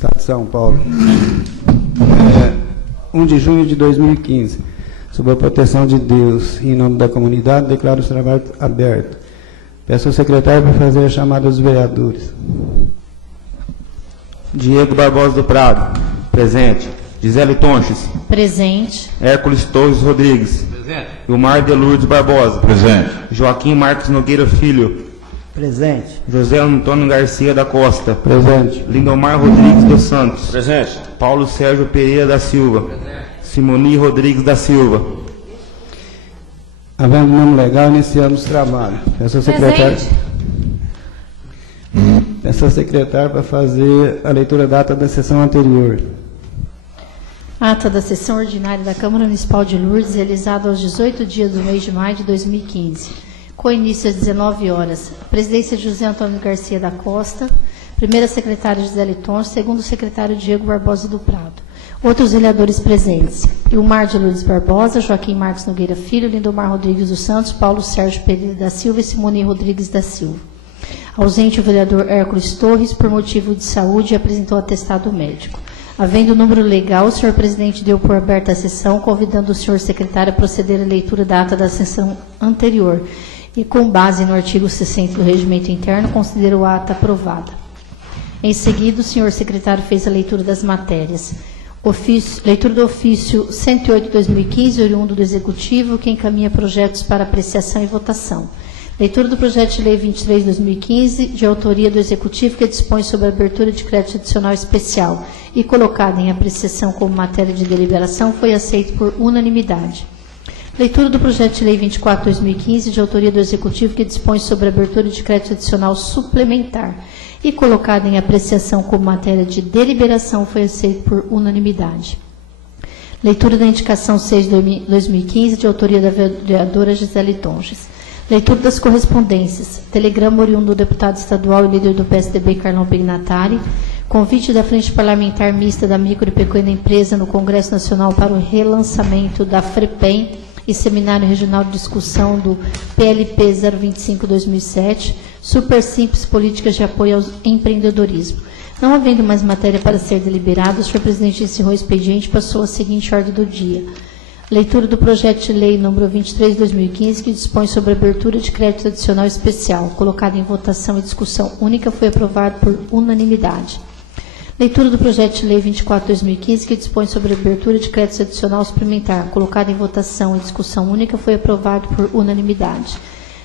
Estado de São Paulo. 1 de junho de 2015. Sob a proteção de Deus e em nome da comunidade, declaro os trabalhos abertos. Peço ao secretário para fazer a chamada dos vereadores. Diego Barbosa do Prado. Presente. Gisele Tonches. Presente. Hércules Torres Rodrigues. Presente. Vilmar de Lourdes Barbosa. Presente. Joaquim Marques Nogueira Filho. Presente. José Antônio Garcia da Costa. Presente. Lindomar Rodrigues dos Santos. Presente. Paulo Sérgio Pereira da Silva. Presente. Simoni Rodrigues da Silva. Havendo nome legal, iniciamos o trabalho. Peço ao secretário. Peço ao secretário para fazer a leitura da ata da sessão anterior. Ata da sessão ordinária da Câmara Municipal de Lourdes, realizada aos 18 dias do mês de maio de 2015, com início às 19 horas. Presidência de José Antônio Garcia da Costa, primeira secretária Gisele Tonches, segundo secretário Diego Barbosa do Prado. Outros vereadores presentes: Vilmar de Lourdes Barbosa, Joaquim Marques Nogueira Filho, Lindomar Rodrigues dos Santos, Paulo Sérgio Pereira da Silva e Simone Rodrigues da Silva. Ausente o vereador Hércules Torres, por motivo de saúde, e apresentou atestado médico. Havendo o número legal, o senhor presidente deu por aberta a sessão, convidando o senhor secretário a proceder à leitura da ata da sessão anterior e, com base no artigo 60 do Regimento Interno, considerou a ata aprovada. Em seguida, o senhor secretário fez a leitura das matérias. Leitura do ofício 108/2015, oriundo do Executivo, que encaminha projetos para apreciação e votação. Leitura do projeto de lei 23/2015, de autoria do Executivo, que dispõe sobre a abertura de crédito adicional especial e colocada em apreciação como matéria de deliberação, foi aceito por unanimidade. Leitura do projeto de lei 24/2015, de autoria do Executivo, que dispõe sobre a abertura de crédito adicional suplementar e colocada em apreciação como matéria de deliberação, foi aceito por unanimidade. Leitura da indicação 6/2015, de autoria da vereadora Gisele Tonches. Leitura das correspondências. Telegrama oriundo do deputado estadual e líder do PSDB, Carlão Pignatari. Convite da Frente Parlamentar Mista da Micro e Pequena Empresa no Congresso Nacional para o relançamento da FREPEM e Seminário Regional de Discussão do PLP 025/2007, Super Simples Políticas de Apoio ao Empreendedorismo. Não havendo mais matéria para ser deliberada, o senhor presidente encerrou o expediente e passou a seguinte ordem do dia. Leitura do projeto de lei número 23/2015, que dispõe sobre a abertura de crédito adicional especial, colocado em votação e discussão única, foi aprovado por unanimidade. Leitura do projeto de lei 24/2015, que dispõe sobre a abertura de crédito adicional suplementar, colocado em votação e discussão única, foi aprovado por unanimidade.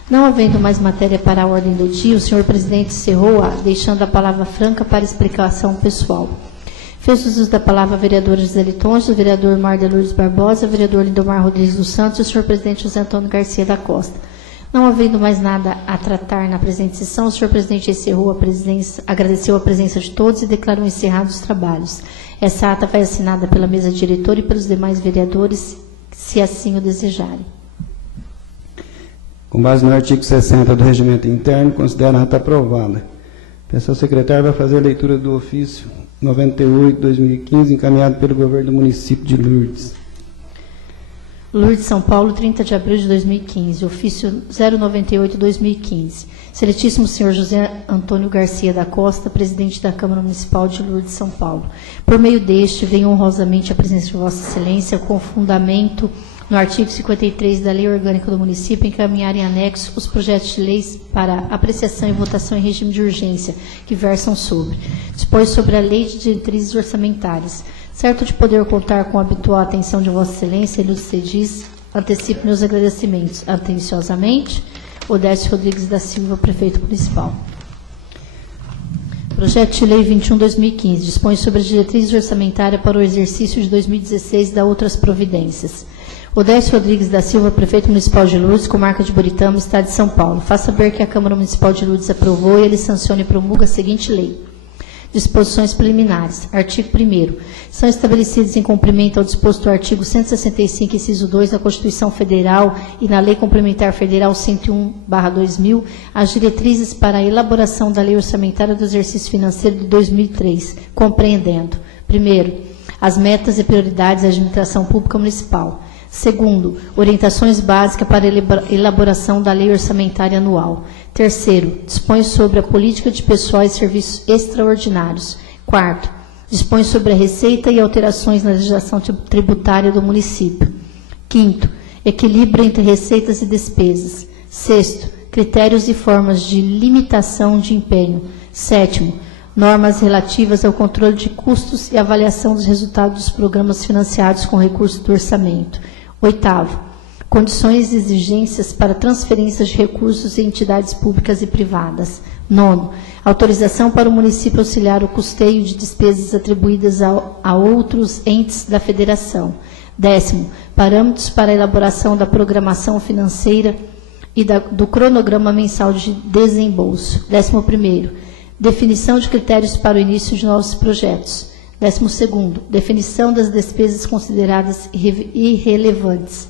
Não havendo mais matéria para a ordem do dia, o senhor presidente encerrou-a, deixando a palavra franca para explicação pessoal. Fez uso da palavra a vereadora Gisele Tonches, o vereador Mar de Lourdes Barbosa, o vereador Lindomar Rodrigues dos Santos e o senhor presidente José Antônio Garcia da Costa. Não havendo mais nada a tratar na presente sessão, o senhor presidente encerrou a presença, agradeceu a presença de todos e declarou encerrados os trabalhos. Essa ata vai assinada pela mesa diretora e pelos demais vereadores, se assim o desejarem. Com base no artigo 60 do Regimento Interno, considero a ata aprovada. Peço ao secretário para fazer a leitura do ofício 98/2015, encaminhado pelo governo do município de Lourdes. Lourdes, São Paulo, 30 de abril de 2015. Ofício 098/2015. Excelentíssimo senhor José Antônio Garcia da Costa, presidente da Câmara Municipal de Lourdes, São Paulo. Por meio deste, venho honrosamente à presença de Vossa Excelência, com fundamento no artigo 53 da Lei Orgânica do Município, encaminhar em anexo os projetos de leis para apreciação e votação em regime de urgência, que versam sobre. Dispõe sobre a Lei de Diretrizes Orçamentárias. Certo de poder contar com a habitual atenção de Vossa Excelência, e nos diz, antecipo meus agradecimentos. Atenciosamente, Odécio Rodrigues da Silva, Prefeito Municipal. Projeto de Lei 21/2015 dispõe sobre a diretriz orçamentária para o exercício de 2016 e da outras providências. Odécio Rodrigues da Silva, Prefeito Municipal de Lourdes, comarca de Buritama, Estado de São Paulo. Faça saber que a Câmara Municipal de Lourdes aprovou e ele sanciona e promulga a seguinte lei. Disposições preliminares. Artigo 1º. São estabelecidos em cumprimento ao disposto do artigo 165, inciso 2 da Constituição Federal e na Lei Complementar Federal 101/2000, as diretrizes para a elaboração da Lei Orçamentária do Exercício Financeiro de 2003, compreendendo: primeiro, as metas e prioridades da administração pública municipal. Segundo, orientações básicas para a elaboração da lei orçamentária anual. Terceiro, dispõe sobre a política de pessoal e serviços extraordinários. Quarto, Dispõe sobre a receita e alterações na legislação tributária do município. 5º, equilíbrio entre receitas e despesas. 6º, critérios e formas de limitação de empenho. 7º, normas relativas ao controle de custos e avaliação dos resultados dos programas financiados com recursos do orçamento. 8º, condições e exigências para transferências de recursos em entidades públicas e privadas. 9º, autorização para o município auxiliar o custeio de despesas atribuídas a outros entes da federação. 10º, parâmetros para a elaboração da programação financeira e do cronograma mensal de desembolso. 11º, definição de critérios para o início de novos projetos. 12º, definição das despesas consideradas irrelevantes.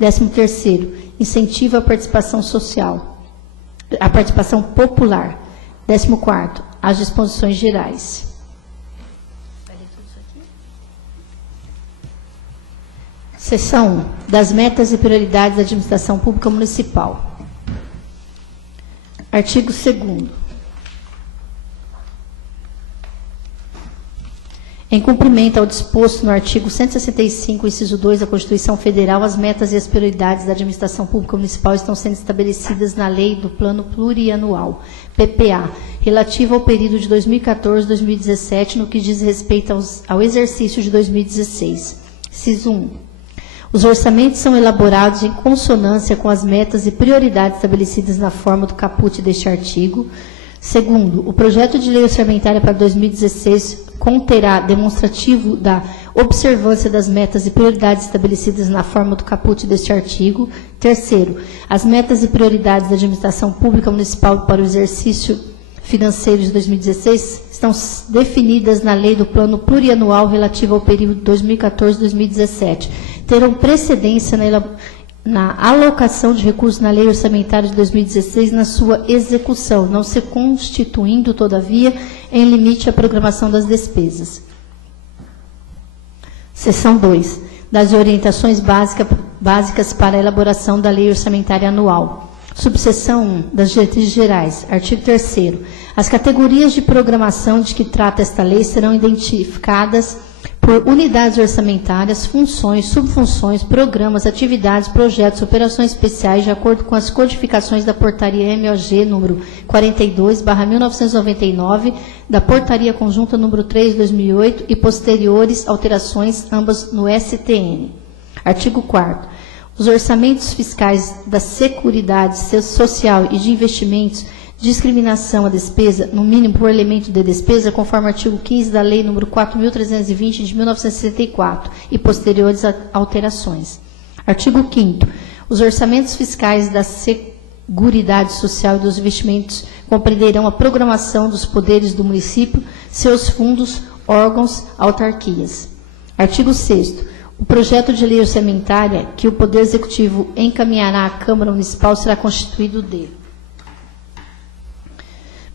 13º, incentivo à participação social, à participação popular. 14º, as disposições gerais. Seção 1, das metas e prioridades da administração pública municipal. Artigo 2º. Em cumprimento ao disposto no artigo 165, inciso 2 da Constituição Federal, as metas e as prioridades da administração pública municipal estão sendo estabelecidas na Lei do Plano Plurianual, PPA, relativo ao período de 2014-2017, no que diz respeito ao exercício de 2016. Inciso 1. Os orçamentos são elaborados em consonância com as metas e prioridades estabelecidas na forma do caput deste artigo. Segundo, o projeto de lei orçamentária para 2016 conterá demonstrativo da observância das metas e prioridades estabelecidas na forma do caput deste artigo. Terceiro, as metas e prioridades da administração pública municipal para o exercício financeiro de 2016 estão definidas na Lei do Plano Plurianual relativo ao período 2014-2017. Terão precedência na alocação de recursos na Lei Orçamentária de 2016 na sua execução, não se constituindo, todavia, em limite à programação das despesas. Seção 2. Das orientações básicas para a elaboração da Lei Orçamentária Anual. Subseção 1. Das diretrizes gerais. Artigo 3º. As categorias de programação de que trata esta lei serão identificadas por unidades orçamentárias, funções, subfunções, programas, atividades, projetos, operações especiais, de acordo com as codificações da Portaria MOG número 42/1999, da Portaria Conjunta número 3/2008 e posteriores alterações, ambas no STN. Artigo 4º. Os orçamentos fiscais da Seguridade Social e de investimentos, discriminação à despesa, no mínimo por elemento de despesa, conforme artigo 15 da Lei nº 4.320, de 1964, e posteriores alterações. Artigo 5º. Os orçamentos fiscais da Seguridade Social e dos investimentos compreenderão a programação dos poderes do município, seus fundos, órgãos, autarquias. Artigo 6º. O projeto de lei orçamentária que o Poder Executivo encaminhará à Câmara Municipal será constituído de: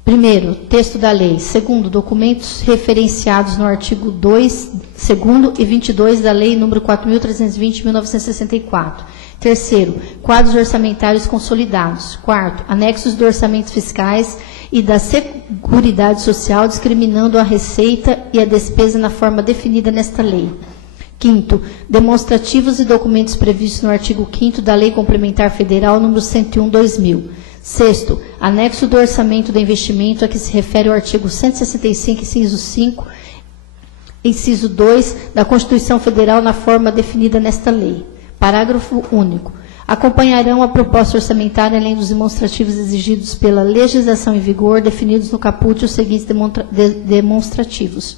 primeiro, texto da lei. Segundo, documentos referenciados no artigo 2, 2º e 22 da Lei nº 4.320, de 1964. Terceiro, quadros orçamentários consolidados. Quarto, anexos dos orçamentos fiscais e da Seguridade Social, discriminando a receita e a despesa na forma definida nesta lei. Quinto, demonstrativos e documentos previstos no artigo 5º da Lei Complementar Federal nº 101/2000. Sexto, anexo do orçamento de investimento a que se refere o artigo 165, inciso 5, inciso 2 da Constituição Federal na forma definida nesta lei. Parágrafo único. Acompanharão a proposta orçamentária, além dos demonstrativos exigidos pela legislação em vigor, definidos no caput, os seguintes demonstrativos.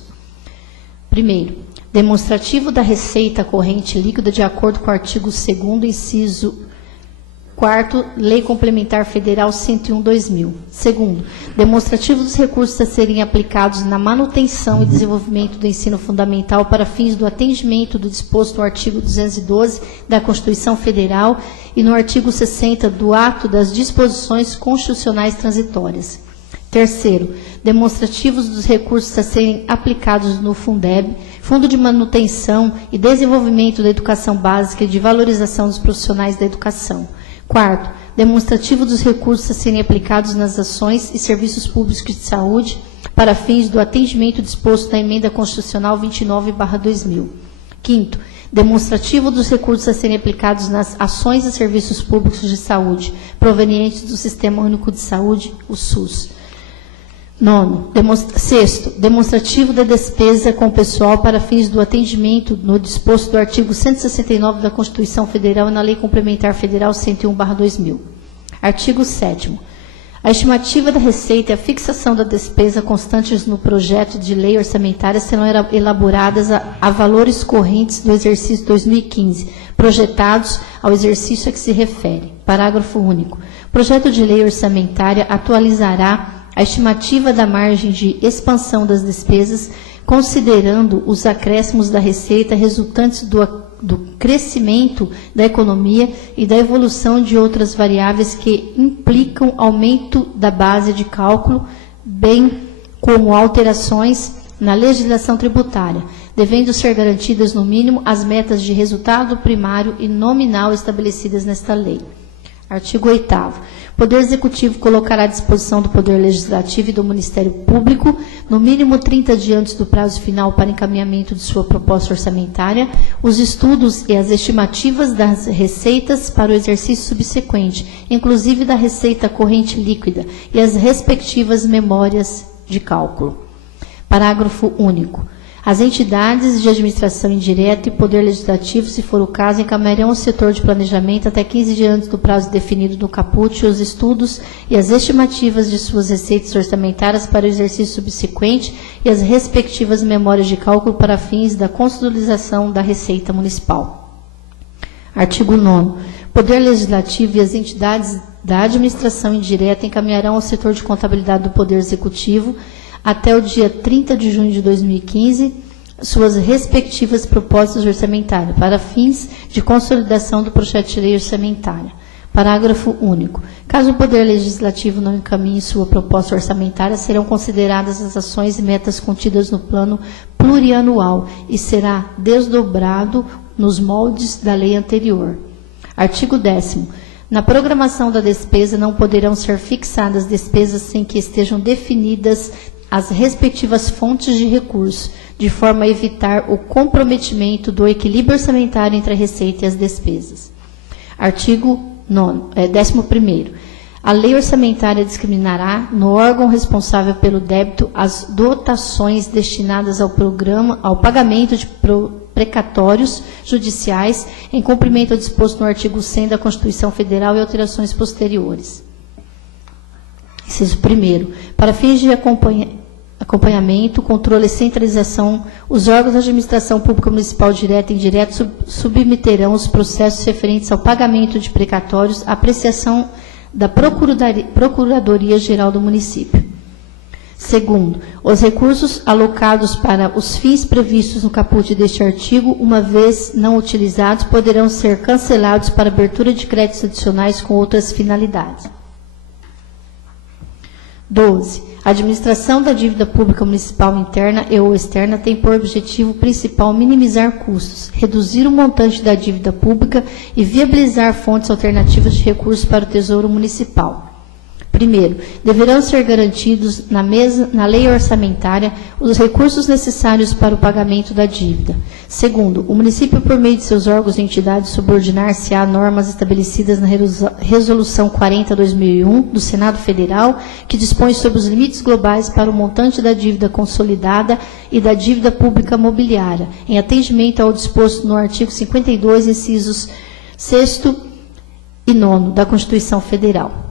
Primeiro, demonstrativo da receita corrente líquida de acordo com o artigo 2º, inciso 4º, Lei Complementar Federal 101/2000. Segundo, demonstrativo dos recursos a serem aplicados na manutenção e desenvolvimento do ensino fundamental para fins do atendimento do disposto no artigo 212 da Constituição Federal e no artigo 60 do ato das disposições constitucionais transitórias. Terceiro, demonstrativos dos recursos a serem aplicados no Fundeb, Fundo de Manutenção e Desenvolvimento da Educação Básica e de Valorização dos Profissionais da Educação. Quarto, demonstrativo dos recursos a serem aplicados nas ações e serviços públicos de saúde, para fins do atendimento disposto na Emenda Constitucional 29/2000. Quinto, demonstrativo dos recursos a serem aplicados nas ações e serviços públicos de saúde provenientes do Sistema Único de Saúde, o SUS. Sexto, demonstrativo da despesa com pessoal para fins do atendimento no disposto do artigo 169 da Constituição Federal e na Lei Complementar Federal 101/2000. Artigo 7º. A estimativa da receita e a fixação da despesa constantes no projeto de lei orçamentária serão elaboradas a valores correntes do exercício 2015, projetados ao exercício a que se refere. Parágrafo único. O projeto de lei orçamentária atualizará a estimativa da margem de expansão das despesas, considerando os acréscimos da receita resultantes do crescimento da economia e da evolução de outras variáveis que implicam aumento da base de cálculo, bem como alterações na legislação tributária, devendo ser garantidas, no mínimo, as metas de resultado primário e nominal estabelecidas nesta lei. Artigo 8º. O Poder Executivo colocará à disposição do Poder Legislativo e do Ministério Público, no mínimo 30 dias antes do prazo final para encaminhamento de sua proposta orçamentária, os estudos e as estimativas das receitas para o exercício subsequente, inclusive da receita corrente líquida, e as respectivas memórias de cálculo. Parágrafo único. As entidades de administração indireta e Poder Legislativo, se for o caso, encaminharão ao setor de planejamento até 15 dias antes do prazo definido no caput os estudos e as estimativas de suas receitas orçamentárias para o exercício subsequente e as respectivas memórias de cálculo para fins da consolidação da Receita Municipal. Artigo 9º. Poder Legislativo e as entidades da administração indireta encaminharão ao setor de contabilidade do Poder Executivo até o dia 30 de junho de 2015, suas respectivas propostas orçamentárias, para fins de consolidação do projeto de lei orçamentária. Parágrafo único. Caso o Poder Legislativo não encaminhe sua proposta orçamentária, serão consideradas as ações e metas contidas no plano plurianual e será desdobrado nos moldes da lei anterior. Artigo 10º. Na programação da despesa não poderão ser fixadas despesas sem que estejam definidas as respectivas fontes de recurso, de forma a evitar o comprometimento do equilíbrio orçamentário entre a receita e as despesas. Artigo 11º. A lei orçamentária discriminará, no órgão responsável pelo débito, as dotações destinadas ao pagamento de precatórios judiciais, em cumprimento ao disposto no artigo 100 da Constituição Federal e alterações posteriores. Inciso 1º. Para fins de acompanhamento, controle e centralização, os órgãos da administração pública municipal direta e indireta submeterão os processos referentes ao pagamento de precatórios à apreciação da Procuradoria-Geral do município. Segundo, os recursos alocados para os fins previstos no caput deste artigo, uma vez não utilizados, poderão ser cancelados para abertura de créditos adicionais com outras finalidades. 12. A administração da dívida pública municipal interna e ou externa tem por objetivo principal minimizar custos, reduzir o montante da dívida pública e viabilizar fontes alternativas de recursos para o Tesouro Municipal. Primeiro, deverão ser garantidos na lei orçamentária os recursos necessários para o pagamento da dívida. Segundo, o município, por meio de seus órgãos e entidades, subordinar-se a normas estabelecidas na Resolução 40/2001 do Senado Federal, que dispõe sobre os limites globais para o montante da dívida consolidada e da dívida pública mobiliária, em atendimento ao disposto no artigo 52, incisos 6º e 9º da Constituição Federal.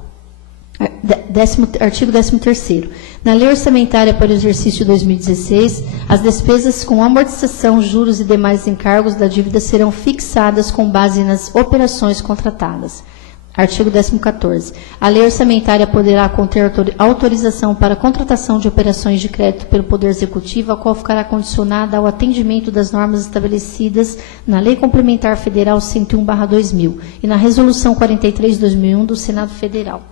Artigo 13º. Na lei orçamentária para o exercício 2016, as despesas com amortização, juros e demais encargos da dívida serão fixadas com base nas operações contratadas. Artigo 14º. A lei orçamentária poderá conter autorização para contratação de operações de crédito pelo Poder Executivo, a qual ficará condicionada ao atendimento das normas estabelecidas na Lei Complementar Federal 101/2000 e na Resolução 43/2001 do Senado Federal.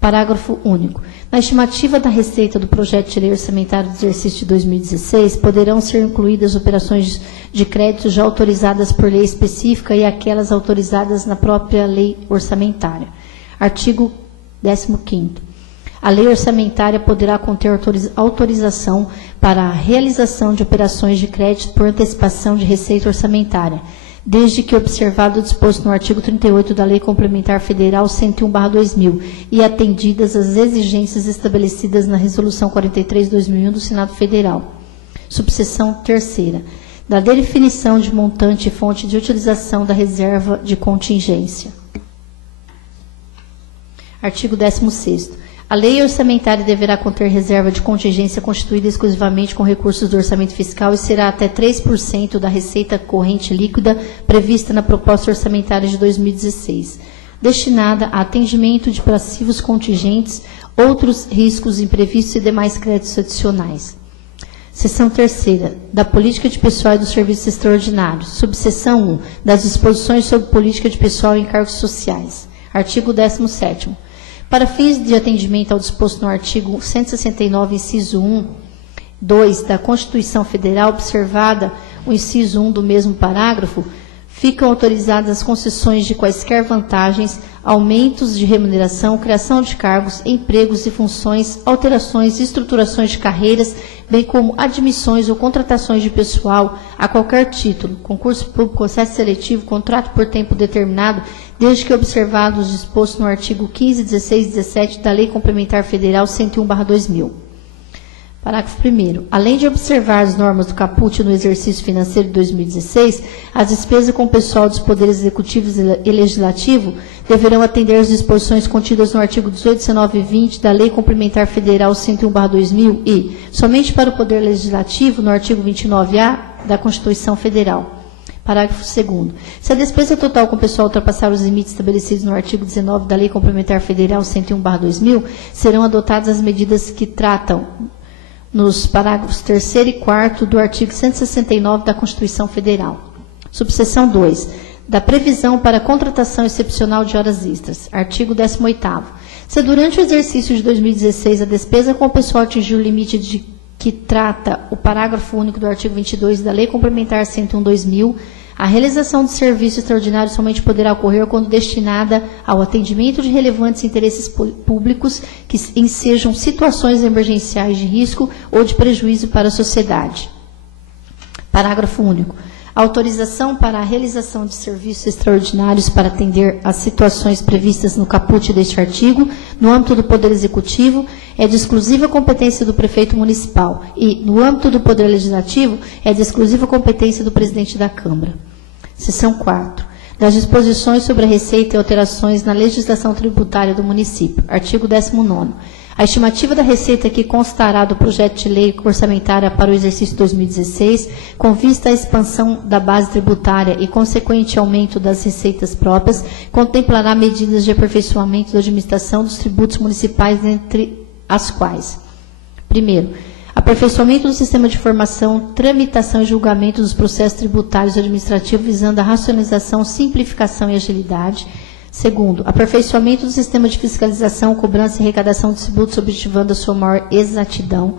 Parágrafo único. Na estimativa da receita do projeto de lei orçamentário do exercício de 2016, poderão ser incluídas operações de crédito já autorizadas por lei específica e aquelas autorizadas na própria lei orçamentária. Artigo 15º. A lei orçamentária poderá conter autorização para a realização de operações de crédito por antecipação de receita orçamentária, desde que observado o disposto no artigo 38 da Lei Complementar Federal 101/2000 e atendidas as exigências estabelecidas na Resolução 43/2001 do Senado Federal. Subseção 3ª. Da definição de montante e fonte de utilização da reserva de contingência. Artigo 16º. A lei orçamentária deverá conter reserva de contingência constituída exclusivamente com recursos do orçamento fiscal e será até 3% da receita corrente líquida prevista na proposta orçamentária de 2016, destinada a atendimento de passivos contingentes, outros riscos imprevistos e demais créditos adicionais. Seção 3ª. Da política de pessoal e dos serviços extraordinários. Subseção 1. Das disposições sobre política de pessoal e encargos sociais. Artigo 17º. Para fins de atendimento ao disposto no artigo 169, inciso 1, 2 da Constituição Federal, observada o inciso 1 do mesmo parágrafo, ficam autorizadas as concessões de quaisquer vantagens, aumentos de remuneração, criação de cargos, empregos e funções, alterações e estruturações de carreiras, bem como admissões ou contratações de pessoal a qualquer título, concurso público, processo seletivo, contrato por tempo determinado, desde que observados os dispostos no artigo 15, 16 e 17 da Lei Complementar Federal 101/2000. Parágrafo 1º. Além de observar as normas do caput no exercício financeiro de 2016, as despesas com o pessoal dos poderes executivos e legislativo deverão atender às disposições contidas no artigo 18, 19 e 20 da Lei Complementar Federal 101/2000 e, somente para o Poder Legislativo, no artigo 29A da Constituição Federal. Parágrafo 2º. Se a despesa total com o pessoal ultrapassar os limites estabelecidos no artigo 19 da Lei Complementar Federal 101/2000, serão adotadas as medidas que tratam nos parágrafos 3º e 4º do artigo 169 da Constituição Federal. Subseção 2. Da previsão para contratação excepcional de horas extras. Artigo 18º. Se durante o exercício de 2016 a despesa com o pessoal atingiu o limite de que trata o parágrafo único do artigo 22 da Lei Complementar 101/2000, a realização de serviço extraordinário somente poderá ocorrer quando destinada ao atendimento de relevantes interesses públicos que ensejam situações emergenciais de risco ou de prejuízo para a sociedade. Parágrafo único. A autorização para a realização de serviços extraordinários para atender às situações previstas no caput deste artigo, no âmbito do Poder Executivo, é de exclusiva competência do prefeito municipal e, no âmbito do Poder Legislativo, é de exclusiva competência do presidente da Câmara. Seção 4. Das disposições sobre a receita e alterações na legislação tributária do município. Artigo 19º. A estimativa da receita que constará do projeto de lei orçamentária para o exercício 2016, com vista à expansão da base tributária e consequente aumento das receitas próprias, contemplará medidas de aperfeiçoamento da administração dos tributos municipais, entre as quais: primeiro, aperfeiçoamento do sistema de informação, tramitação e julgamento dos processos tributários e administrativos visando a racionalização, simplificação e agilidade. Segundo, aperfeiçoamento do sistema de fiscalização, cobrança e arrecadação de tributos, objetivando a sua maior exatidão.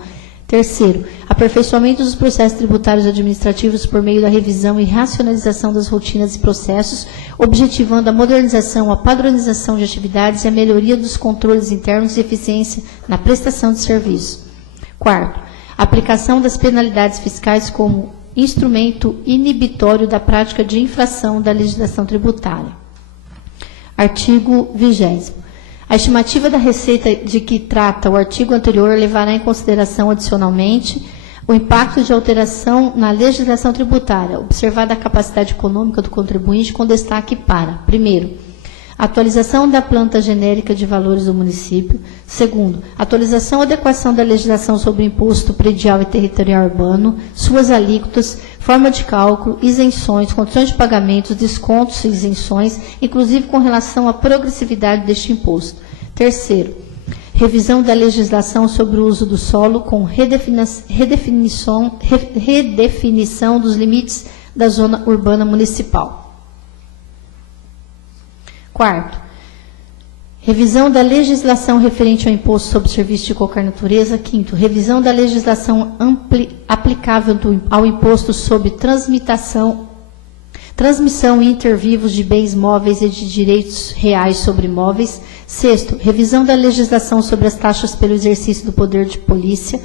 Terceiro, aperfeiçoamento dos processos tributários e administrativos por meio da revisão e racionalização das rotinas e processos, objetivando a modernização, a padronização de atividades e a melhoria dos controles internos e eficiência na prestação de serviço. Quarto, aplicação das penalidades fiscais como instrumento inibitório da prática de infração da legislação tributária. Artigo 20º. A estimativa da receita de que trata o artigo anterior levará em consideração, adicionalmente, o impacto de alteração na legislação tributária, observada a capacidade econômica do contribuinte, com destaque para: primeiro, atualização da planta genérica de valores do município. Segundo, atualização e adequação da legislação sobre imposto predial e territorial urbano, suas alíquotas, forma de cálculo, isenções, condições de pagamento, descontos e isenções, inclusive com relação à progressividade deste imposto. Terceiro, revisão da legislação sobre o uso do solo com redefinição dos limites da zona urbana municipal. Quarto, revisão da legislação referente ao imposto sobre serviços de qualquer natureza. Quinto, revisão da legislação aplicável ao imposto sobre transmissão transmissão inter vivos de bens móveis e de direitos reais sobre imóveis. 6º, revisão da legislação sobre as taxas pelo exercício do poder de polícia.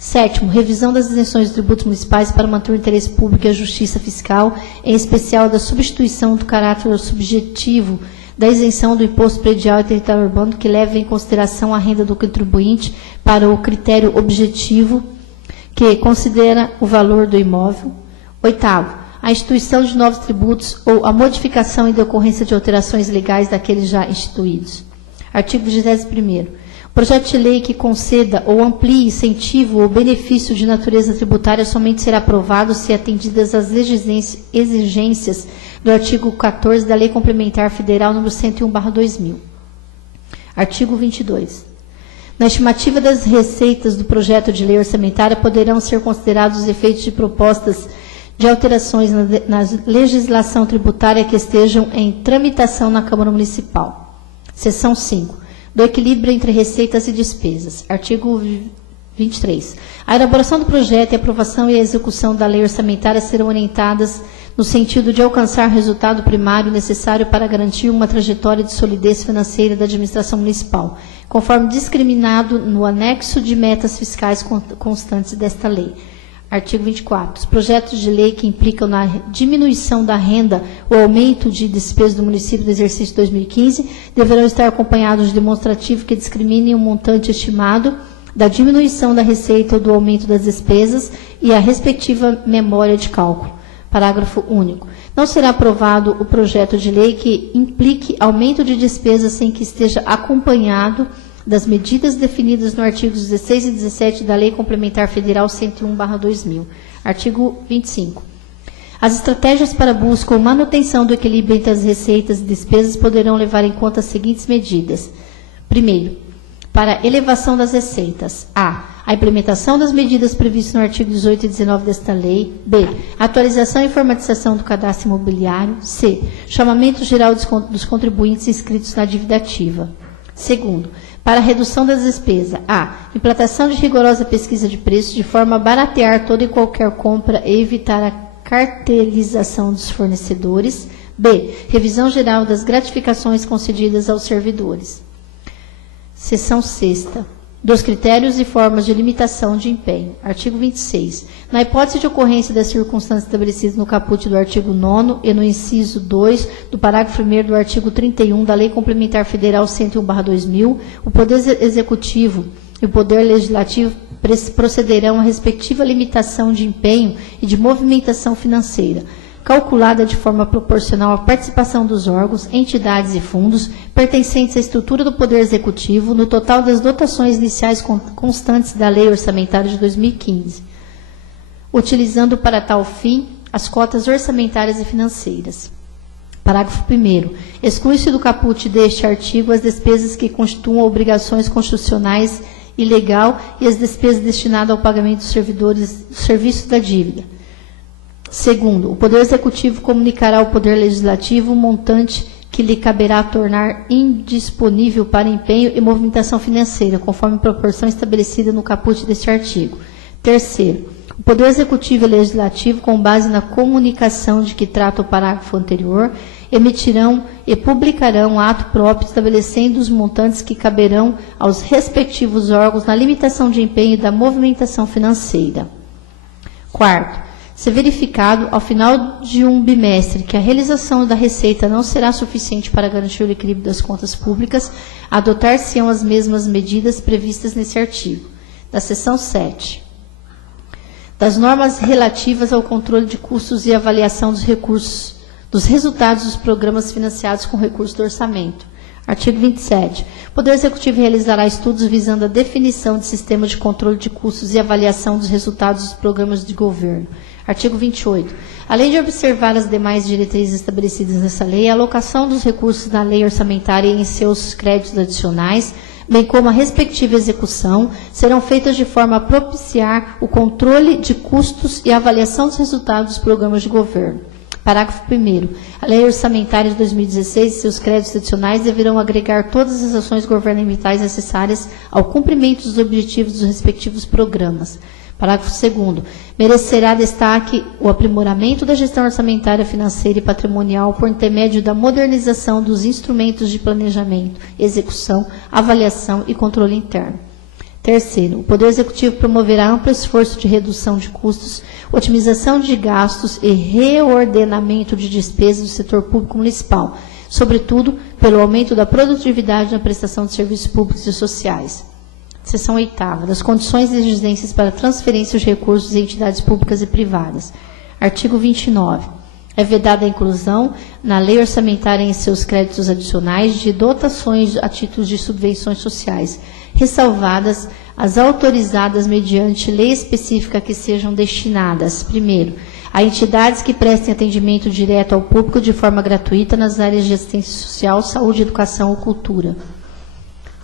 7º, revisão das isenções de tributos municipais para manter o interesse público e a justiça fiscal, em especial da substituição do caráter subjetivo da isenção do imposto predial e território urbano, que leva em consideração a renda do contribuinte, para o critério objetivo que considera o valor do imóvel. 8º, a instituição de novos tributos ou a modificação em decorrência de alterações legais daqueles já instituídos. Artigo 21º. Projeto de lei que conceda ou amplie incentivo ou benefício de natureza tributária somente será aprovado se atendidas as exigências do artigo 14 da Lei Complementar Federal nº 101/2000. Artigo 22. Na estimativa das receitas do projeto de lei orçamentária poderão ser considerados os efeitos de propostas de alterações na legislação tributária que estejam em tramitação na Câmara Municipal. Seção 5. Do equilíbrio entre receitas e despesas. Artigo 23. A elaboração do projeto e a aprovação e a execução da lei orçamentária serão orientadas no sentido de alcançar o resultado primário necessário para garantir uma trajetória de solidez financeira da administração municipal, conforme discriminado no anexo de metas fiscais constantes desta lei. Artigo 24. Os projetos de lei que implicam na diminuição da renda ou aumento de despesas do município do exercício 2015 deverão estar acompanhados de demonstrativo que discriminem o montante estimado da diminuição da receita ou do aumento das despesas e a respectiva memória de cálculo. Parágrafo único. Não será aprovado o projeto de lei que implique aumento de despesas sem que esteja acompanhado das medidas definidas no artigo 16 e 17 da Lei Complementar Federal 101/2000. Artigo 25. As estratégias para busca ou manutenção do equilíbrio entre as receitas e despesas poderão levar em conta as seguintes medidas. Primeiro, para elevação das receitas. A implementação das medidas previstas no artigo 18 e 19 desta lei. B. Atualização e informatização do cadastro imobiliário. C. Chamamento geral dos contribuintes inscritos na dívida ativa. Segundo, para a redução das despesas. A. Implantação de rigorosa pesquisa de preços de forma a baratear toda e qualquer compra e evitar a cartelização dos fornecedores. B. Revisão geral das gratificações concedidas aos servidores. Seção 6ª. Dos critérios e formas de limitação de empenho. Artigo 26. Na hipótese de ocorrência das circunstâncias estabelecidas no caput do artigo 9º e no inciso 2 do parágrafo 1º do artigo 31 da Lei Complementar Federal 101/2000, o Poder Executivo e o Poder Legislativo procederão à respectiva limitação de empenho e de movimentação financeira, calculada de forma proporcional à participação dos órgãos, entidades e fundos pertencentes à estrutura do Poder Executivo no total das dotações iniciais constantes da Lei Orçamentária de 2015, utilizando para tal fim as cotas orçamentárias e financeiras. Parágrafo 1º. Exclui-se do caput deste artigo as despesas que constituam obrigações constitucionais e legal e as despesas destinadas ao pagamento dos servidores do serviço da dívida. Segundo, o Poder Executivo comunicará ao Poder Legislativo o montante que lhe caberá tornar indisponível para empenho e movimentação financeira, conforme proporção estabelecida no caput deste artigo. Terceiro, o Poder Executivo e Legislativo, com base na comunicação de que trata o parágrafo anterior, emitirão e publicarão ato próprio estabelecendo os montantes que caberão aos respectivos órgãos na limitação de empenho e da movimentação financeira. Quarto, se verificado, ao final de um bimestre, que a realização da receita não será suficiente para garantir o equilíbrio das contas públicas, adotar-se-ão as mesmas medidas previstas nesse artigo. Da seção 7. Das normas relativas ao controle de custos e avaliação dos recursos, dos resultados dos programas financiados com recursos do orçamento. Artigo 27. O Poder Executivo realizará estudos visando a definição de sistemas de controle de custos e avaliação dos resultados dos programas de governo. Artigo 28. Além de observar as demais diretrizes estabelecidas nessa lei, a alocação dos recursos da lei orçamentária em seus créditos adicionais, bem como a respectiva execução, serão feitas de forma a propiciar o controle de custos e a avaliação dos resultados dos programas de governo. Parágrafo 1º. A Lei Orçamentária de 2016 e seus créditos adicionais deverão agregar todas as ações governamentais necessárias ao cumprimento dos objetivos dos respectivos programas. Parágrafo 2º. Merecerá destaque o aprimoramento da gestão orçamentária, financeira e patrimonial por intermédio da modernização dos instrumentos de planejamento, execução, avaliação e controle interno. Terceiro, o Poder Executivo promoverá amplo esforço de redução de custos, otimização de gastos e reordenamento de despesas do setor público municipal, sobretudo pelo aumento da produtividade na prestação de serviços públicos e sociais. Seção 8ª. Das condições e exigências para transferência de recursos em entidades públicas e privadas. Artigo 29. É vedada a inclusão na lei orçamentária em seus créditos adicionais de dotações a títulos de subvenções sociais, ressalvadas as autorizadas mediante lei específica a que sejam destinadas, primeiro, a entidades que prestem atendimento direto ao público de forma gratuita nas áreas de assistência social, saúde, educação ou cultura.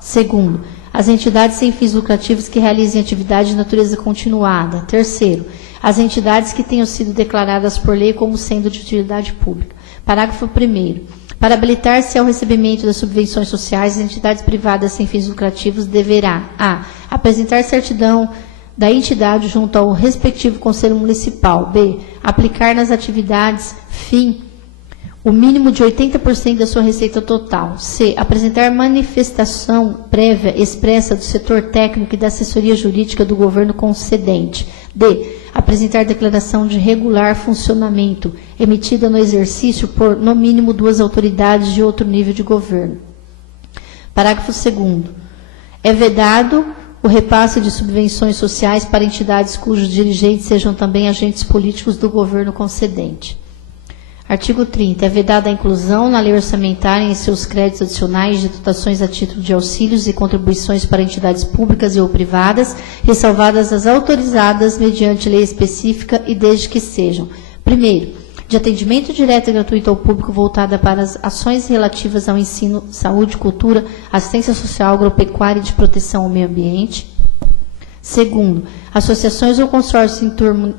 Segundo, as entidades sem fins lucrativos que realizem atividade de natureza continuada. Terceiro, as entidades que tenham sido declaradas por lei como sendo de utilidade pública. Parágrafo 1º. Para habilitar-se ao recebimento das subvenções sociais, as entidades privadas sem fins lucrativos deverá: a. apresentar certidão da entidade junto ao respectivo Conselho Municipal. B. Aplicar nas atividades fim o mínimo de 80% da sua receita total. C. Apresentar manifestação prévia expressa do setor técnico e da assessoria jurídica do governo concedente. D. Apresentar declaração de regular funcionamento, emitida no exercício por, no mínimo, 2 autoridades de outro nível de governo. Parágrafo 2º. É vedado o repasse de subvenções sociais para entidades cujos dirigentes sejam também agentes políticos do governo concedente. Artigo 30. É vedada a inclusão na lei orçamentária em seus créditos adicionais de dotações a título de auxílios e contribuições para entidades públicas e ou privadas, ressalvadas as autorizadas mediante lei específica e desde que sejam: primeiro, de atendimento direto e gratuito ao público voltada para as ações relativas ao ensino, saúde, cultura, assistência social, agropecuária e de proteção ao meio ambiente. Segundo, associações ou consórcios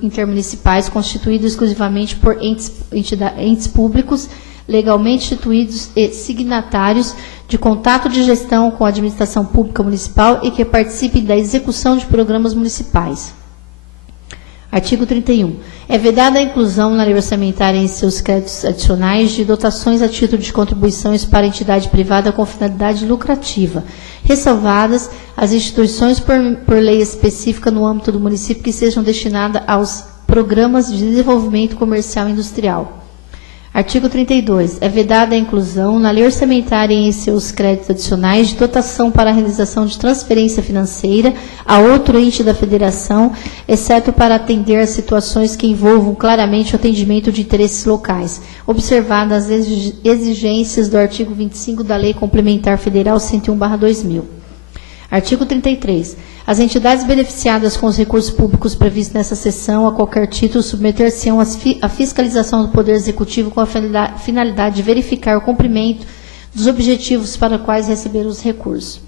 intermunicipais constituídos exclusivamente por entes públicos, legalmente instituídos e signatários de contato de gestão com a administração pública municipal e que participem da execução de programas municipais. Artigo 31. É vedada a inclusão na lei orçamentária em seus créditos adicionais de dotações a título de contribuições para entidade privada com finalidade lucrativa, ressalvadas as instituições por lei específica no âmbito do município que sejam destinadas aos programas de desenvolvimento comercial e industrial. Artigo 32. É vedada a inclusão na lei orçamentária em seus créditos adicionais de dotação para a realização de transferência financeira a outro ente da federação, exceto para atender a situações que envolvam claramente o atendimento de interesses locais, observadas as exigências do artigo 25 da Lei Complementar Federal 101/2000. Artigo 33. As entidades beneficiadas com os recursos públicos previstos nessa seção, a qualquer título, submeter-se-ão à fiscalização do Poder Executivo com a finalidade de verificar o cumprimento dos objetivos para os quais receberam os recursos.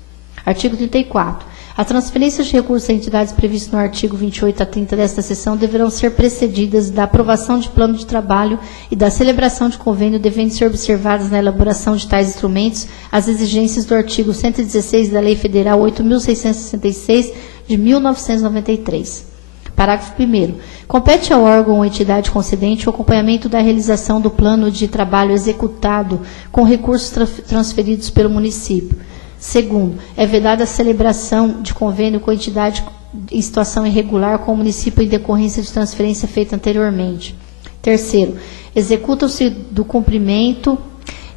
Artigo 34. A transferência de recursos a entidades previstas no artigo 28 a 30 desta seção deverão ser precedidas da aprovação de plano de trabalho e da celebração de convênio, devendo ser observadas na elaboração de tais instrumentos as exigências do artigo 116 da Lei Federal 8.666, de 1993. Parágrafo 1º. Compete ao órgão ou entidade concedente o acompanhamento da realização do plano de trabalho executado com recursos transferidos pelo município. Segundo, é vedada a celebração de convênio com entidade em situação irregular com o município em decorrência de transferência feita anteriormente. Terceiro, executam-se do cumprimento,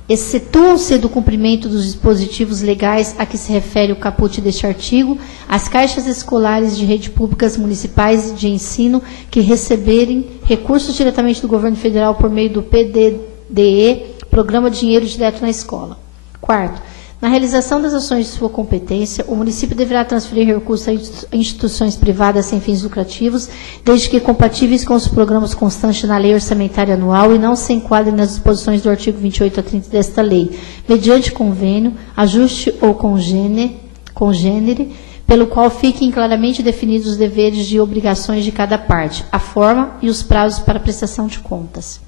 excetuam-se do cumprimento dos dispositivos legais a que se refere o caput deste artigo, as caixas escolares de rede públicas municipais de ensino que receberem recursos diretamente do governo federal por meio do PDDE, Programa Dinheiro Direto na Escola. Quarto, na realização das ações de sua competência, o município deverá transferir recursos a instituições privadas sem fins lucrativos, desde que compatíveis com os programas constantes na lei orçamentária anual e não se enquadrem nas disposições do artigo 28 a 30 desta lei, mediante convênio, ajuste ou congênere, pelo qual fiquem claramente definidos os deveres e obrigações de cada parte, a forma e os prazos para prestação de contas.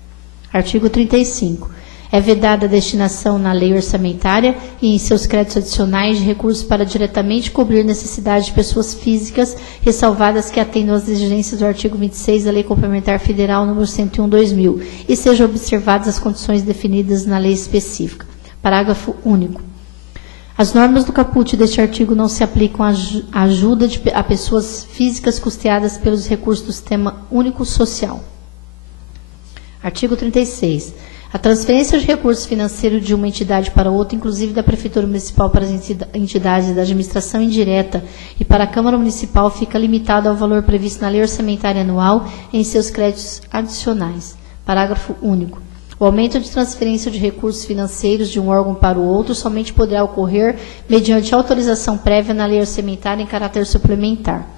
Artigo 35. É vedada a destinação na lei orçamentária e em seus créditos adicionais de recursos para diretamente cobrir necessidades de pessoas físicas, ressalvadas que atendam às exigências do artigo 26 da Lei Complementar Federal número 101/2000 e sejam observadas as condições definidas na lei específica. Parágrafo único. As normas do caput deste artigo não se aplicam à ajuda a pessoas físicas custeadas pelos recursos do Sistema Único Social. Artigo 36. A transferência de recursos financeiros de uma entidade para outra, inclusive da Prefeitura Municipal para as entidades da administração indireta e para a Câmara Municipal, fica limitada ao valor previsto na Lei Orçamentária Anual em seus créditos adicionais. Parágrafo único. O aumento de transferência de recursos financeiros de um órgão para o outro somente poderá ocorrer mediante autorização prévia na lei orçamentária em caráter suplementar.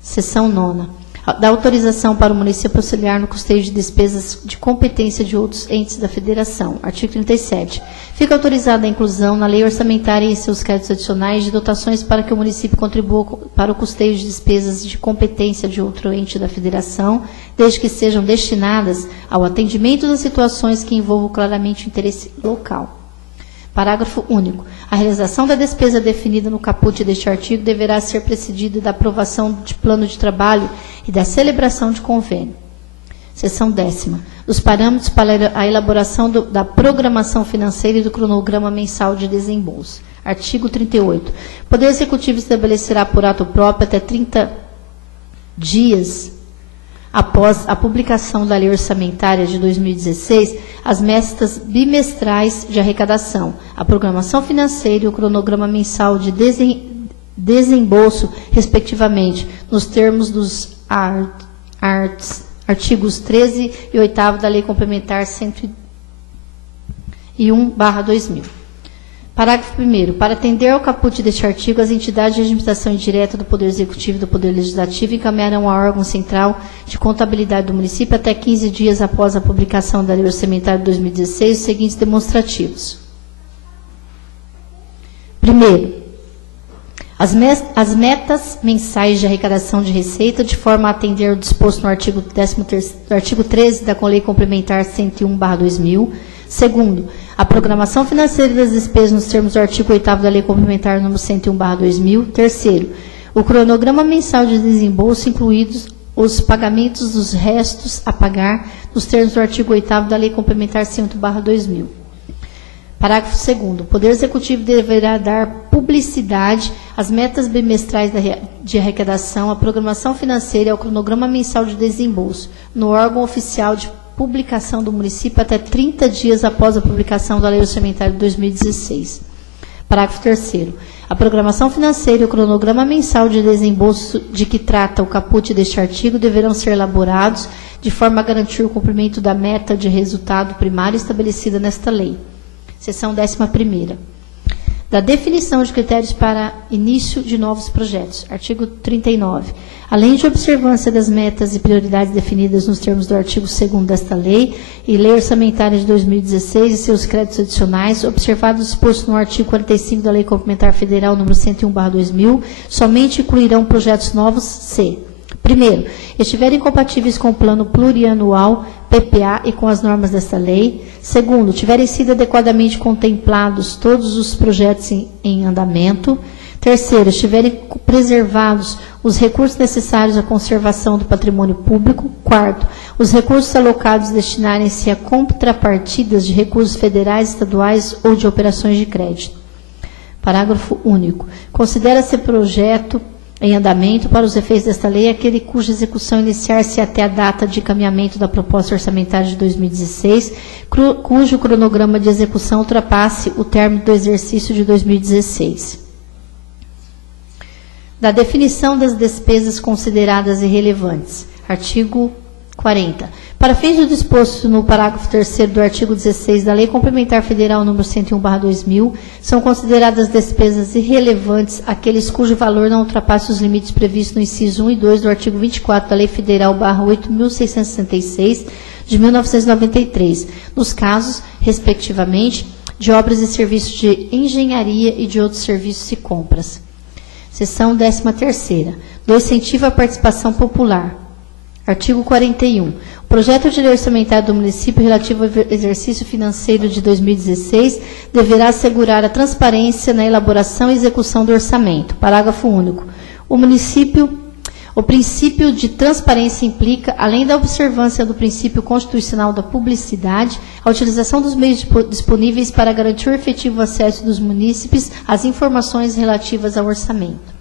Seção 9ª. Da autorização para o município auxiliar no custeio de despesas de competência de outros entes da Federação. Artigo 37. Fica autorizada a inclusão na lei orçamentária e em seus créditos adicionais de dotações para que o município contribua para o custeio de despesas de competência de outro ente da Federação, desde que sejam destinadas ao atendimento das situações que envolvam claramente o interesse local. Parágrafo único. A realização da despesa definida no caput deste artigo deverá ser precedida da aprovação de plano de trabalho e da celebração de convênio. Seção 10ª. Os parâmetros para a elaboração da programação financeira e do cronograma mensal de desembolso. Artigo 38. O Poder Executivo estabelecerá por ato próprio até 30 dias após a publicação da Lei Orçamentária de 2016, as metas bimestrais de arrecadação, a programação financeira e o cronograma mensal de desembolso, respectivamente, nos termos dos artigos 13 e 8º da Lei Complementar 101/2000. Parágrafo 1º. Para atender ao caput deste artigo, as entidades de administração indireta do Poder Executivo e do Poder Legislativo encaminharão ao órgão central de contabilidade do município até 15 dias após a publicação da Lei Orçamentária de 2016 os seguintes demonstrativos. Primeiro, as metas mensais de arrecadação de receita, de forma a atender o disposto no artigo 13 da Lei Complementar 101/2000. Segundo, a programação financeira das despesas nos termos do artigo 8º da Lei Complementar número 101/2000. Terceiro, o cronograma mensal de desembolso, incluídos os pagamentos dos restos a pagar nos termos do artigo 8º da Lei Complementar 101/2000. Parágrafo 2º. O Poder Executivo deverá dar publicidade às metas bimestrais de arrecadação, à programação financeira e ao cronograma mensal de desembolso no órgão oficial de publicação do município até 30 dias após a publicação da Lei Orçamentária de 2016. Parágrafo 3º. A programação financeira e o cronograma mensal de desembolso de que trata o caput deste artigo deverão ser elaborados de forma a garantir o cumprimento da meta de resultado primário estabelecida nesta lei. Seção 11ª. Da definição de critérios para início de novos projetos. Artigo 39. Além de observância das metas e prioridades definidas nos termos do artigo 2º desta lei e Lei Orçamentária de 2016 e seus créditos adicionais, observado o disposto no artigo 45 da Lei Complementar Federal número 101/2000, somente incluirão projetos novos se: primeiro, estiverem compatíveis com o plano plurianual, PPA, e com as normas desta lei. Segundo, tiverem sido adequadamente contemplados todos os projetos em andamento. Terceiro, estiverem preservados os recursos necessários à conservação do patrimônio público. Quarto, os recursos alocados destinarem-se a contrapartidas de recursos federais, estaduais ou de operações de crédito. Parágrafo único. Considera-se projeto em andamento para os efeitos desta lei aquele cuja execução iniciar-se até a data de encaminhamento da proposta orçamentária de 2016, cujo cronograma de execução ultrapasse o término do exercício de 2016. Da definição das despesas consideradas irrelevantes. Artigo 40. Para fins do disposto no parágrafo 3º do artigo 16 da Lei Complementar Federal número 101/2000, são consideradas despesas irrelevantes aqueles cujo valor não ultrapasse os limites previstos no inciso 1 e 2 do artigo 24 da Lei Federal /8.666 de 1993, nos casos, respectivamente, de obras e serviços de engenharia e de outros serviços e compras. Seção 13ª. Do incentivo à participação popular. Artigo 41. O projeto de lei orçamentária do município relativo ao exercício financeiro de 2016 deverá assegurar a transparência na elaboração e execução do orçamento. Parágrafo único. O princípio de transparência implica, além da observância do princípio constitucional da publicidade, a utilização dos meios disponíveis para garantir o efetivo acesso dos munícipes às informações relativas ao orçamento.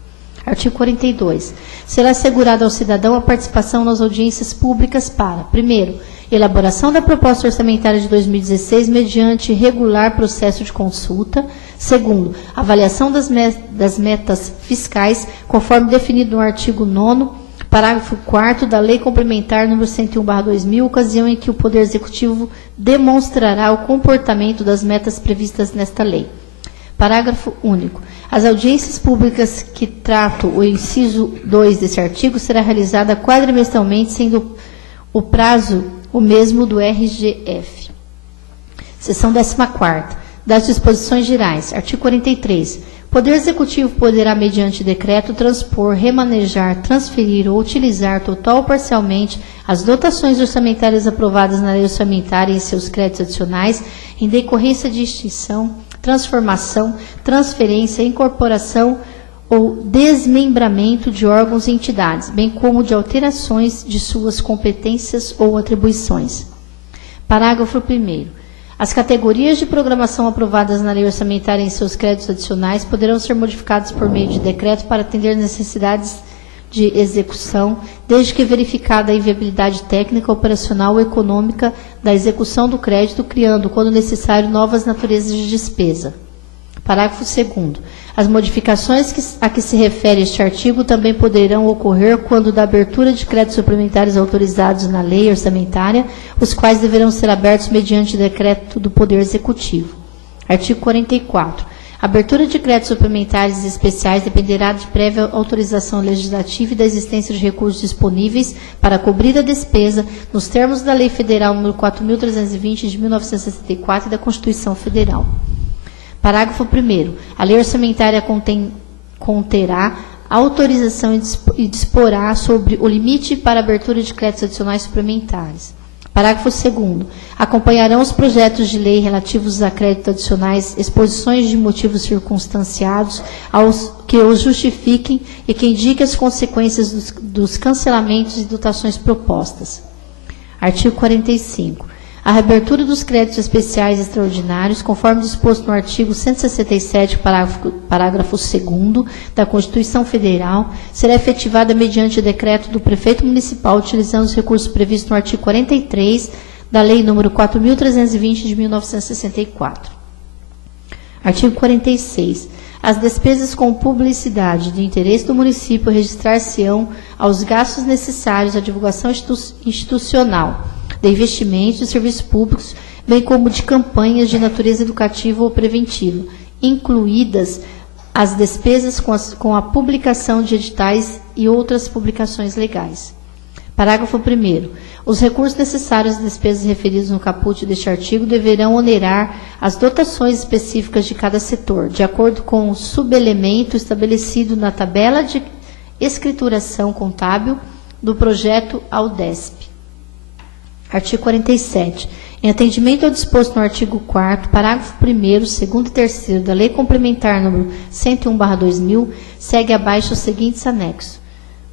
Artigo 42. Será assegurada ao cidadão a participação nas audiências públicas para, primeiro, elaboração da proposta orçamentária de 2016 mediante regular processo de consulta. Segundo, avaliação das metas fiscais, conforme definido no artigo 9º, parágrafo 4º da Lei Complementar nº 101/2000, ocasião em que o Poder Executivo demonstrará o comportamento das metas previstas nesta lei. Parágrafo único. As audiências públicas que tratam o inciso 2 deste artigo será realizada quadrimestralmente, sendo o prazo o mesmo do RGF. Seção 14ª. Das disposições gerais. Artigo 43. O Poder Executivo poderá, mediante decreto, transpor, remanejar, transferir ou utilizar total ou parcialmente as dotações orçamentárias aprovadas na lei orçamentária e seus créditos adicionais em decorrência de extinção, transformação, transferência, incorporação ou desmembramento de órgãos e entidades, bem como de alterações de suas competências ou atribuições. Parágrafo 1º. As categorias de programação aprovadas na lei orçamentária em seus créditos adicionais poderão ser modificadas por meio de decreto para atender necessidades de execução, desde que verificada a inviabilidade técnica, operacional ou econômica da execução do crédito, criando, quando necessário, novas naturezas de despesa. Parágrafo 2º. As modificações a que se refere este artigo também poderão ocorrer quando da abertura de créditos suplementares autorizados na lei orçamentária, os quais deverão ser abertos mediante decreto do Poder Executivo. Artigo 44. A abertura de créditos suplementares especiais dependerá de prévia autorização legislativa e da existência de recursos disponíveis para cobrir a despesa nos termos da Lei Federal nº 4.320 de 1964 e da Constituição Federal. Parágrafo 1º. A lei orçamentária conterá autorização e disporá sobre o limite para abertura de créditos adicionais suplementares. Parágrafo 2º. Acompanharão os projetos de lei relativos a créditos adicionais exposições de motivos circunstanciados aos que os justifiquem e que indiquem as consequências dos cancelamentos e dotações propostas. Artigo 45. A reabertura dos créditos especiais extraordinários, conforme disposto no artigo 167, parágrafo 2º da Constituição Federal, será efetivada mediante decreto do prefeito municipal, utilizando os recursos previstos no artigo 43 da Lei nº 4.320 de 1964. Artigo 46. As despesas com publicidade de interesse do município registrar-se-ão aos gastos necessários à divulgação institucional, de investimentos e serviços públicos, bem como de campanhas de natureza educativa ou preventiva, incluídas as despesas com a publicação de editais e outras publicações legais. Parágrafo 1º. Os recursos necessários às despesas referidas no caput deste artigo deverão onerar as dotações específicas de cada setor, de acordo com o subelemento estabelecido na tabela de escrituração contábil do projeto ao DESP. Artigo 47. Em atendimento ao disposto no artigo 4º, parágrafo 1º, 2º e 3º da Lei Complementar nº 101/2000, segue abaixo os seguintes anexos.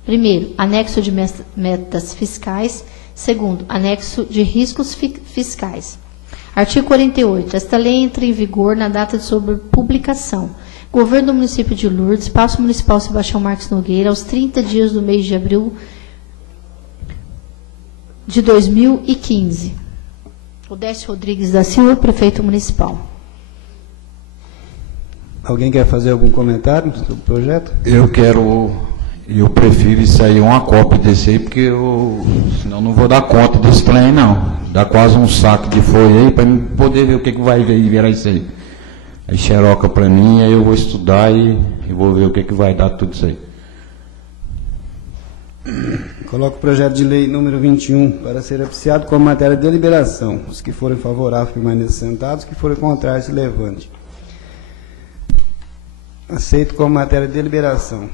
Primeiro, anexo de metas fiscais. Segundo, anexo de riscos fiscais. Artigo 48. Esta lei entra em vigor na data de sua publicação. Governo do município de Lourdes, Espaço Municipal Sebastião Marques Nogueira, aos 30 dias do mês de abril de 2015. Odécio Rodrigues da Silva, prefeito municipal. Alguém quer fazer algum comentário sobre o projeto? Eu prefiro isso aí, uma cópia desse aí, porque senão não vou dar conta desse trem, não. Dá quase um saco de folha aí, para mim poder ver o que vai virar isso aí. Aí xeroca para mim, aí eu vou estudar e vou ver o que vai dar tudo isso aí. Coloco o projeto de lei número 21 para ser apreciado como matéria de deliberação. Os que forem favoráveis permaneçam sentados, os que forem contrários se levante. Aceito como matéria de deliberação.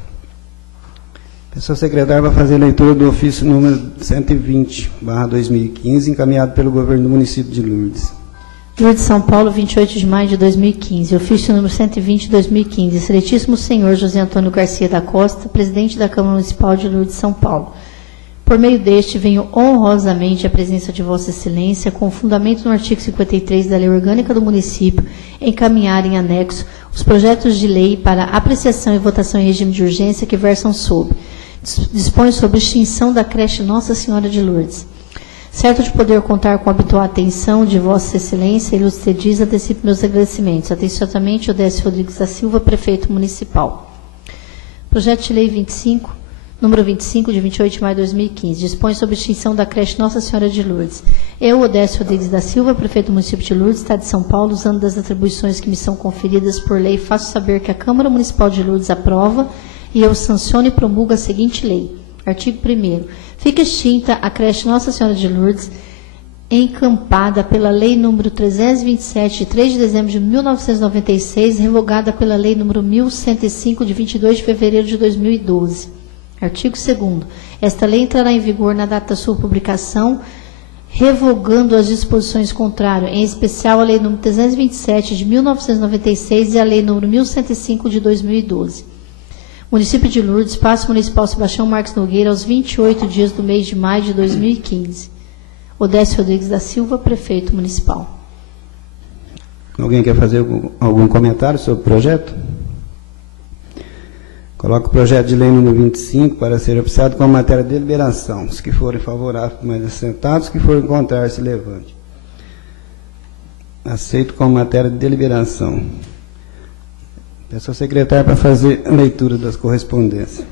Peço ao secretário para fazer a leitura do ofício número 120/2015, encaminhado pelo governo do município de Lourdes. Lourdes, São Paulo, 28 de maio de 2015. Ofício número 120/2015. Excelentíssimo senhor José Antônio Garcia da Costa, presidente da Câmara Municipal de Lourdes, São Paulo. Por meio deste, venho honrosamente à presença de Vossa Excelência, com fundamento no artigo 53 da Lei Orgânica do Município, encaminhar em anexo os projetos de lei para apreciação e votação em regime de urgência que versam sobre. Dispõe sobre extinção da creche Nossa Senhora de Lourdes. Certo de poder contar com a habitual atenção de Vossa Excelência, ilustre diz, antecipo meus agradecimentos. Atenciosamente, Odécio Rodrigues da Silva, Prefeito Municipal. Projeto de Lei número 25, de 28 de maio de 2015, dispõe sobre extinção da creche Nossa Senhora de Lourdes. Eu, Odécio Rodrigues da Silva, Prefeito do município de Lourdes, Estado de São Paulo, usando das atribuições que me são conferidas por lei, faço saber que a Câmara Municipal de Lourdes aprova e eu sanciono e promulgo a seguinte lei. Artigo 1º. Fica extinta a creche Nossa Senhora de Lourdes, encampada pela Lei número 327, de 3 de dezembro de 1996, revogada pela Lei número 1105, de 22 de fevereiro de 2012. Artigo 2º. Esta lei entrará em vigor na data da sua publicação, revogando as disposições contrárias, em especial a Lei número 327, de 1996 e a Lei número 1105, de 2012. Município de Lourdes, Espaço Municipal Sebastião Marques Nogueira, aos 28 dias do mês de maio de 2015. Odécio Rodrigues da Silva, Prefeito Municipal. Alguém quer fazer algum comentário sobre o projeto? Coloco o projeto de lei número 25 para ser apreciado com a matéria de deliberação. Os que forem favoráveis, mais assentados, os que forem contrários, se levante. Aceito com a matéria de deliberação. Peço ao secretário para fazer a leitura das correspondências.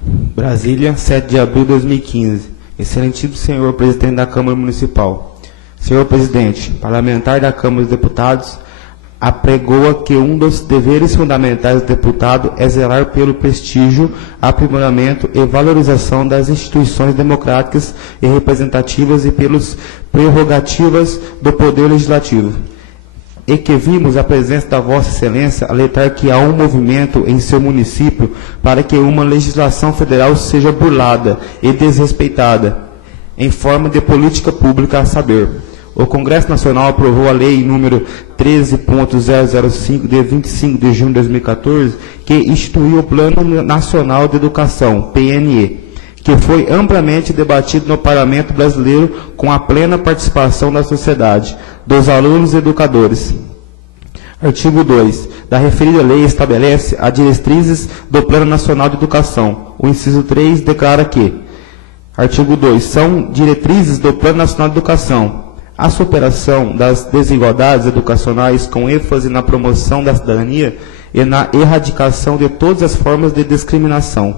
Brasília, 7 de abril de 2015. Excelentíssimo senhor presidente da Câmara Municipal. Senhor presidente, parlamentar da Câmara dos Deputados, apregoa que um dos deveres fundamentais do deputado é zelar pelo prestígio, aprimoramento e valorização das instituições democráticas e representativas e pelas prerrogativas do Poder Legislativo. E que vimos a presença da Vossa Excelência alertar que há um movimento em seu município para que uma legislação federal seja burlada e desrespeitada, em forma de política pública, a saber. O Congresso Nacional aprovou a Lei número 13.005, de 25 de junho de 2014, que instituiu o Plano Nacional de Educação, PNE, que foi amplamente debatido no Parlamento Brasileiro com a plena participação da sociedade, dos alunos e educadores. Artigo 2. Da referida lei estabelece as diretrizes do Plano Nacional de Educação. O inciso 3 declara que, artigo 2, são diretrizes do Plano Nacional de Educação a superação das desigualdades educacionais com ênfase na promoção da cidadania e na erradicação de todas as formas de discriminação.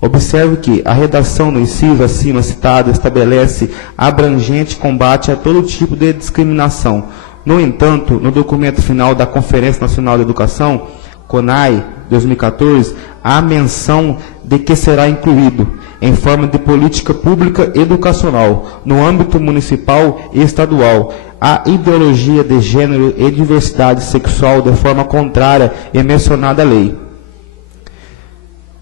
Observe que a redação do inciso acima citado estabelece abrangente combate a todo tipo de discriminação. No entanto, no documento final da Conferência Nacional de Educação, CONAE 2014, há menção de que será incluído, em forma de política pública educacional, no âmbito municipal e estadual, a ideologia de gênero e diversidade sexual de forma contrária e mencionada à lei.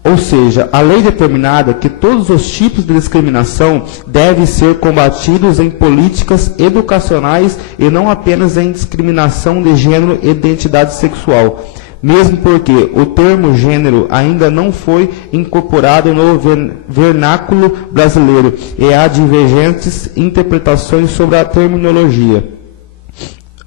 Ou seja, a lei determinada que todos os tipos de discriminação devem ser combatidos em políticas educacionais e não apenas em discriminação de gênero e identidade sexual, mesmo porque o termo gênero ainda não foi incorporado no vernáculo brasileiro e há divergentes interpretações sobre a terminologia.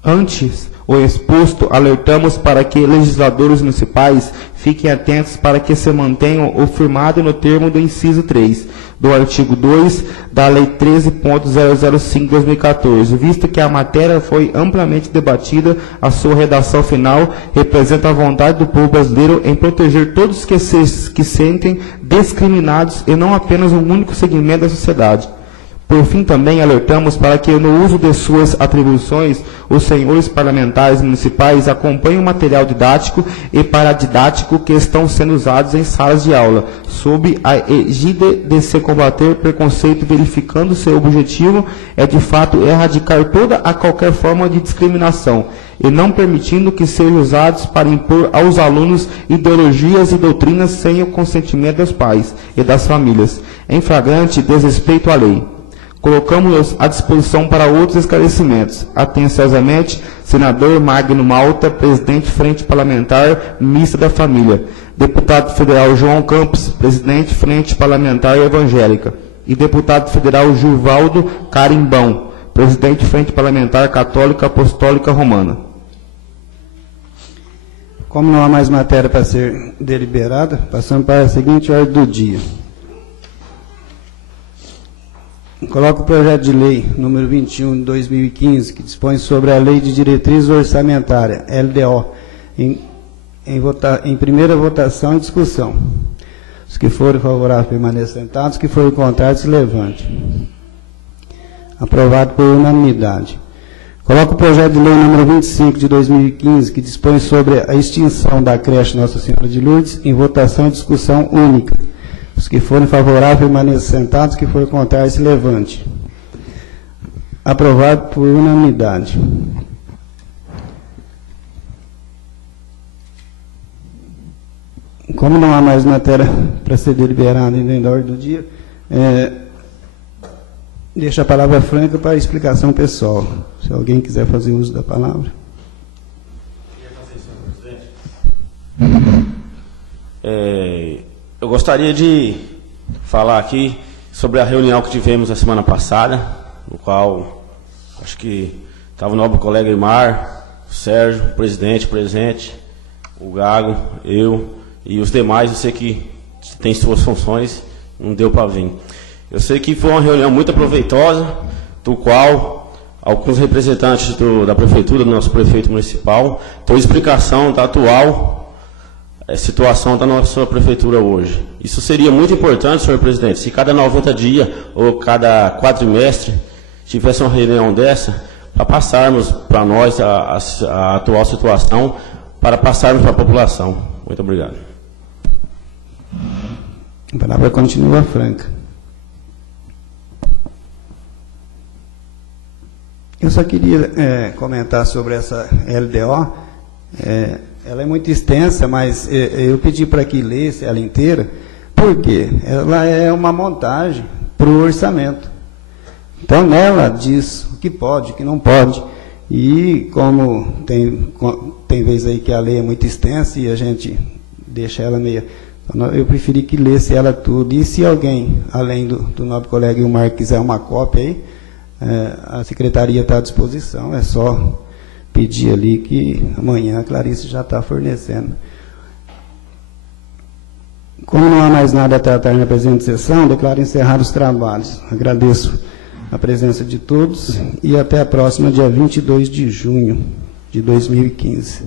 Antes o exposto, alertamos para que legisladores municipais fiquem atentos para que se mantenham o firmado no termo do inciso 3 do artigo 2 da Lei 13.005 de 2014, visto que a matéria foi amplamente debatida, a sua redação final representa a vontade do povo brasileiro em proteger todos que se sentem discriminados e não apenas um único segmento da sociedade. Por fim, também alertamos para que, no uso de suas atribuições, os senhores parlamentares municipais acompanhem o material didático e paradidático que estão sendo usados em salas de aula, sob a egíde de se combater preconceito, verificando seu objetivo é, de fato, erradicar toda a qualquer forma de discriminação e não permitindo que sejam usados para impor aos alunos ideologias e doutrinas sem o consentimento dos pais e das famílias, em flagrante desrespeito à lei. Colocamos-nos à disposição para outros esclarecimentos. Atenciosamente, senador Magno Malta, presidente Frente Parlamentar Mista da Família. Deputado federal João Campos, presidente Frente Parlamentar Evangélica. E deputado federal Gilvaldo Carimbão, presidente Frente Parlamentar Católica Apostólica Romana. Como não há mais matéria para ser deliberada, passamos para a seguinte ordem do dia. Coloco o projeto de lei número 21 de 2015, que dispõe sobre a Lei de Diretrizes Orçamentárias, LDO, em primeira votação e discussão. Os que forem favoráveis permaneçam sentados, os que forem contrários se levantem. Aprovado por unanimidade. Coloco o projeto de lei número 25 de 2015, que dispõe sobre a extinção da creche Nossa Senhora de Lourdes, em votação e discussão única. Os que forem favoráveis permaneçam sentados, os que forem contrários se levante. Aprovado por unanimidade. Como não há mais matéria para ser deliberada dentro da ordem do dia, deixo a palavra franca para a explicação pessoal. Se alguém quiser fazer uso da palavra. Eu gostaria de falar aqui sobre a reunião que tivemos a semana passada, no qual acho que estava o nobre colega Imar, o Sérgio, o presidente presente, o Gago, eu e os demais. Eu sei que tem suas funções, não deu para vir. Eu sei que foi uma reunião muito proveitosa, do qual alguns representantes da prefeitura, do nosso prefeito municipal, deu explicação da atual situação da nossa prefeitura hoje. Isso seria muito importante, senhor presidente, se cada 90 dias ou cada quadrimestre tivesse uma reunião dessa, para passarmos para nós a atual situação, para passarmos para a população. Muito obrigado. A palavra continua franca. Eu só queria comentar sobre essa LDO. Ela é muito extensa, mas eu pedi para que lesse ela inteira, porque ela é uma montagem para o orçamento. Então, nela diz o que pode, o que não pode. E como tem vez aí que a lei é muito extensa e a gente deixa ela meio... Eu preferi que lesse ela tudo. E se alguém, além do nobre colega Ilmar, quiser uma cópia aí, a secretaria está à disposição, é só pedir ali que amanhã a Clarice já está fornecendo. Como não há mais nada a tratar na presente sessão, declaro encerrar os trabalhos. Agradeço a presença de todos e até a próxima, dia 22 de junho de 2015.